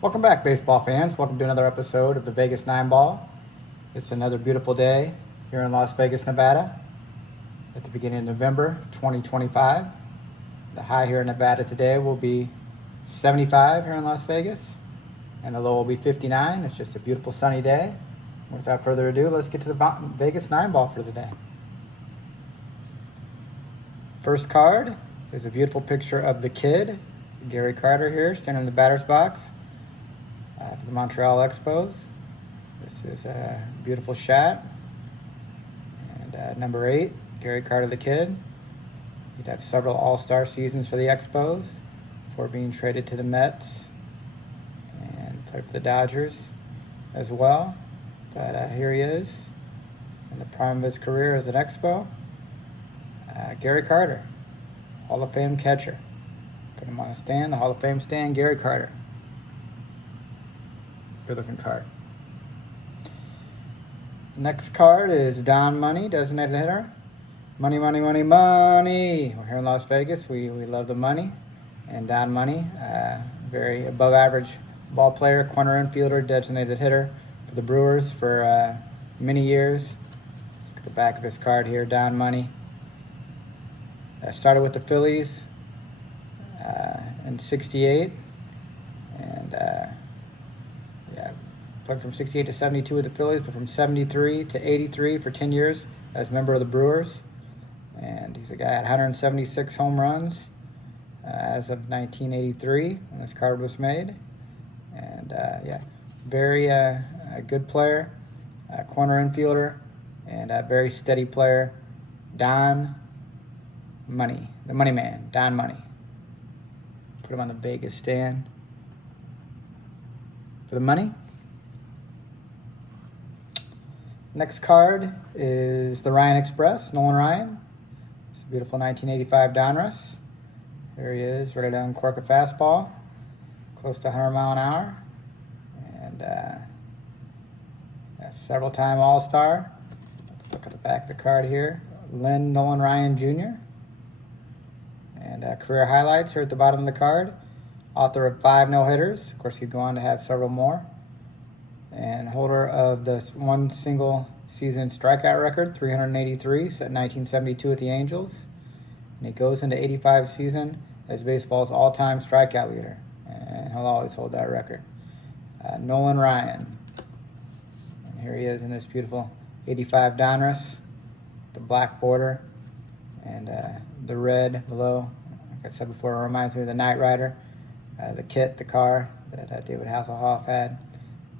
Welcome back, baseball fans. Welcome to another episode of the Vegas Nine Ball. It's another beautiful day here in Las Vegas, Nevada, at the beginning of November 2025. The high here in Nevada today will be 75 here in Las Vegas, and the low will be 59. It's just a beautiful sunny day. Without further ado, let's get to the Vegas Nine Ball for the day. First card is a beautiful picture of the kid, Gary Carter here, standing in the batter's box. For the Montreal Expos. This is a beautiful shot. And number 8, Gary Carter the Kid. He'd have several all-star seasons for the Expos before being traded to the Mets and played for the Dodgers as well. But here he is in the prime of his career as an Expo. Gary Carter, Hall of Fame catcher. Put him on a stand, the Hall of Fame stand, Gary Carter. Good looking card. Next card is Don Money, designated hitter. Money, money, money, money. We're here in Las Vegas. We love the money. And Don Money, very above average ball player, corner infielder, designated hitter for the Brewers for many years. Look at the back of his card here, Don Money. Started with the Phillies in '68. And played from 68 to 72 with the Phillies, but from 73 to 83 for 10 years as a member of the Brewers. And he's a guy at 176 home runs as of 1983 when this card was made. And very good player, corner infielder, and a very steady player. Don Money, the money man, Don Money. Put him on the Vegas stand for the money. Next card is the Ryan Express, Nolan Ryan. It's a beautiful 1985 Donruss. There he is, ready to uncork a fastball, close to 100 mile an hour. And several-time All-Star. Let's look at the back of the card here. Lynn Nolan Ryan Jr. And career highlights here at the bottom of the card. Author of 5 no-hitters. Of course, he'd go on to have several more. And holder of the one single season strikeout record, 383, set in 1972 with the Angels. And he goes into 85 season as baseball's all-time strikeout leader. And he'll always hold that record. Nolan Ryan. And here he is in this beautiful 85 Donruss. The black border and the red below. Like I said before, it reminds me of the Knight Rider. The kit, the car that David Hasselhoff had.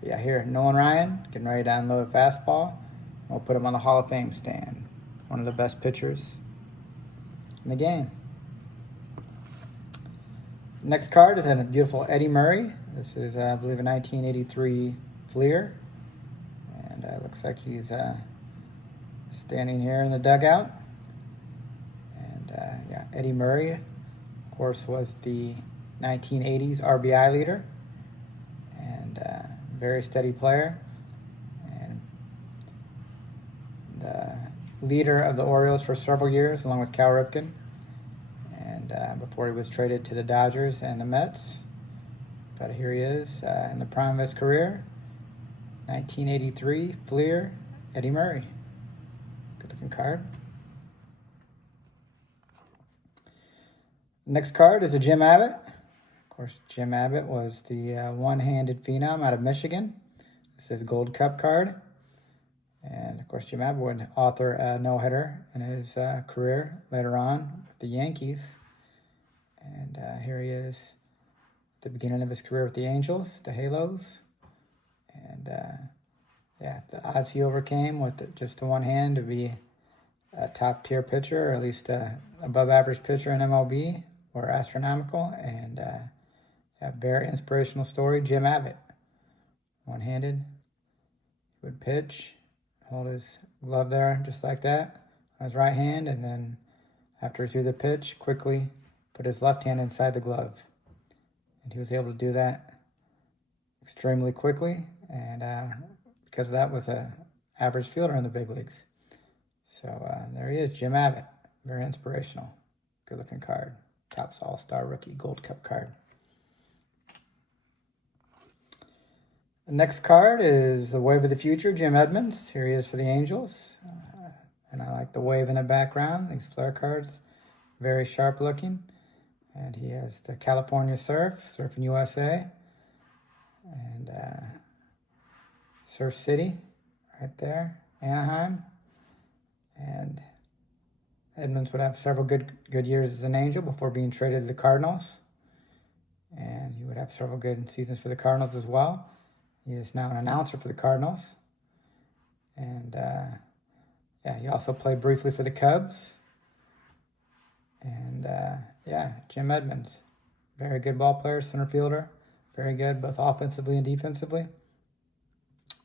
Yeah, here, Nolan Ryan, getting ready to unload a fastball. We'll put him on the Hall of Fame stand. One of the best pitchers in the game. Next card is a beautiful Eddie Murray. This is, I believe, a 1983 Fleer. And it looks like he's standing here in the dugout. And, Eddie Murray, of course, was the 1980s RBI leader. And very steady player, and the leader of the Orioles for several years, along with Cal Ripken, and before he was traded to the Dodgers and the Mets. But here he is in the prime of his career, 1983 Fleer, Eddie Murray. Good looking card. Next card is a Jim Abbott. Of course, Jim Abbott was the one-handed phenom out of Michigan. This is a Gold Cup card. And, of course, Jim Abbott would author a no-hitter in his career later on with the Yankees. And here he is at the beginning of his career with the Angels, the Halos. And, the odds he overcame with just the one hand to be a top-tier pitcher, or at least above-average pitcher in MLB, were astronomical. And a very inspirational story. Jim Abbott, one-handed, would pitch, hold his glove there just like that on his right hand, and then after he threw the pitch, quickly put his left hand inside the glove. And he was able to do that extremely quickly, and because of that was an average fielder in the big leagues. So there he is, Jim Abbott. Very inspirational. Good-looking card. Topps All-Star Rookie Gold Cup card. The next card is the Wave of the Future, Jim Edmonds. Here he is for the Angels. And I like the wave in the background, these flare cards. Very sharp looking. And he has the California Surf, Surfing USA. And Surf City, right there, Anaheim. And Edmonds would have several good years as an Angel before being traded to the Cardinals. And he would have several good seasons for the Cardinals as well. He is now an announcer for the Cardinals. And, yeah, he also played briefly for the Cubs. And, yeah, Jim Edmonds. Very good ball player, center fielder. Very good, both offensively and defensively.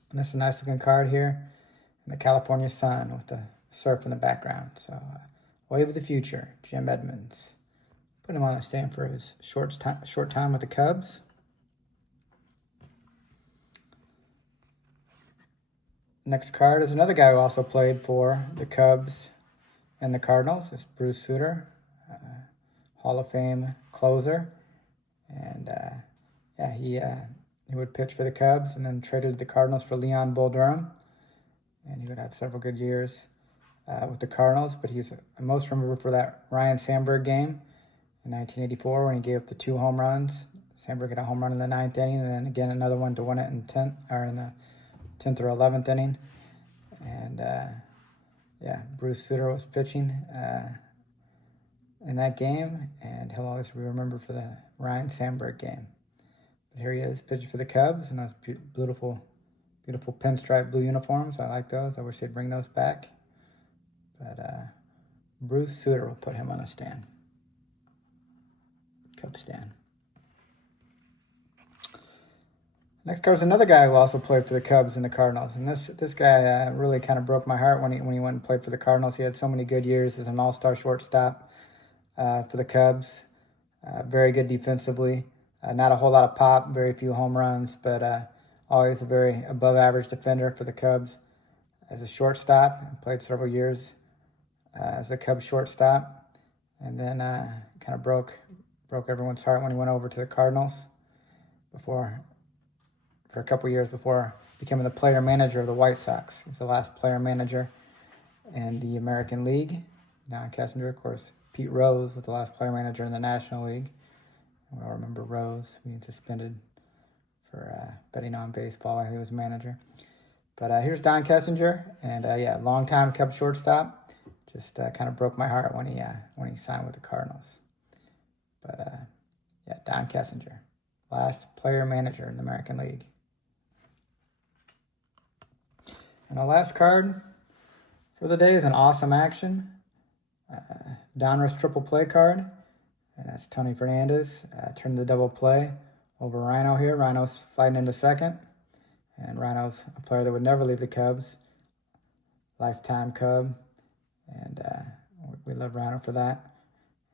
And this is a nice looking card here. In the California sun with the surf in the background. So, Wave of the Future, Jim Edmonds. Put him on the stand for his short time with the Cubs. Next card is another guy who also played for the Cubs and the Cardinals. It's Bruce Sutter, Hall of Fame closer. And, yeah, he would pitch for the Cubs and then traded to the Cardinals for Leon Bull Durham. And he would have several good years with the Cardinals. But he's most remembered for that Ryne Sandberg game in 1984 when he gave up the 2 home runs. Sandberg had a home run in the 9th inning and then again another one to win it in the 10th or 11th inning. And, yeah, Bruce Sutter was pitching in that game, and he'll always be remembered for the Ryne Sandberg game. But here he is pitching for the Cubs in those beautiful pinstripe blue uniforms. I like those. I wish they'd bring those back. But Bruce Sutter will put him on a stand. Cub stand. Next card is another guy who also played for the Cubs and the Cardinals. And this guy really kind of broke my heart when he went and played for the Cardinals. He had so many good years as an all-star shortstop for the Cubs. Very good defensively. Not a whole lot of pop, very few home runs, but always a very above-average defender for the Cubs. As a shortstop, played several years as the Cubs shortstop. And then kind of broke everyone's heart when he went over to the Cardinals for a couple years before becoming the player manager of the White Sox. He's the last player manager in the American League. Don Kessinger, of course. Pete Rose was the last player manager in the National League. We all remember Rose being suspended for betting on baseball while he was manager. But here's Don Kessinger, and yeah, long-time Cubs shortstop. Just kind of broke my heart when he signed with the Cardinals. But yeah, Don Kessinger, last player manager in the American League. And the last card for the day is an awesome action. Donruss triple play card. And that's Tony Fernandez turning the double play over Rhino here. Rhino's sliding into second. And Rhino's a player that would never leave the Cubs. Lifetime Cub. And we love Rhino for that.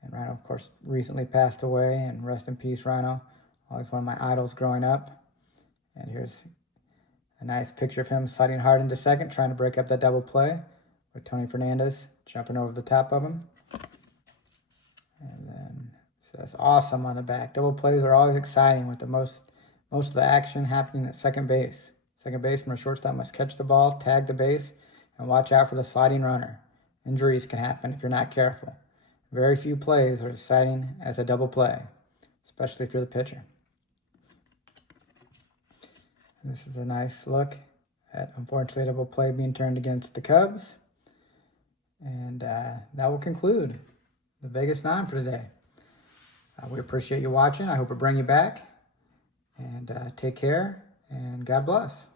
And Rhino, of course, recently passed away. And rest in peace, Rhino. Always one of my idols growing up. And here's a nice picture of him sliding hard into second, trying to break up that double play with Tony Fernandez jumping over the top of him. And then it says awesome on the back. Double plays are always exciting with the most of the action happening at second base. Second baseman or shortstop must catch the ball, tag the base, and watch out for the sliding runner. Injuries can happen if you're not careful. Very few plays are as exciting as a double play, especially if you're the pitcher. This is a nice look at, unfortunately, a double play being turned against the Cubs. And that will conclude the Vegas 9 for today. We appreciate you watching. I hope it brings you back. And take care, and God bless.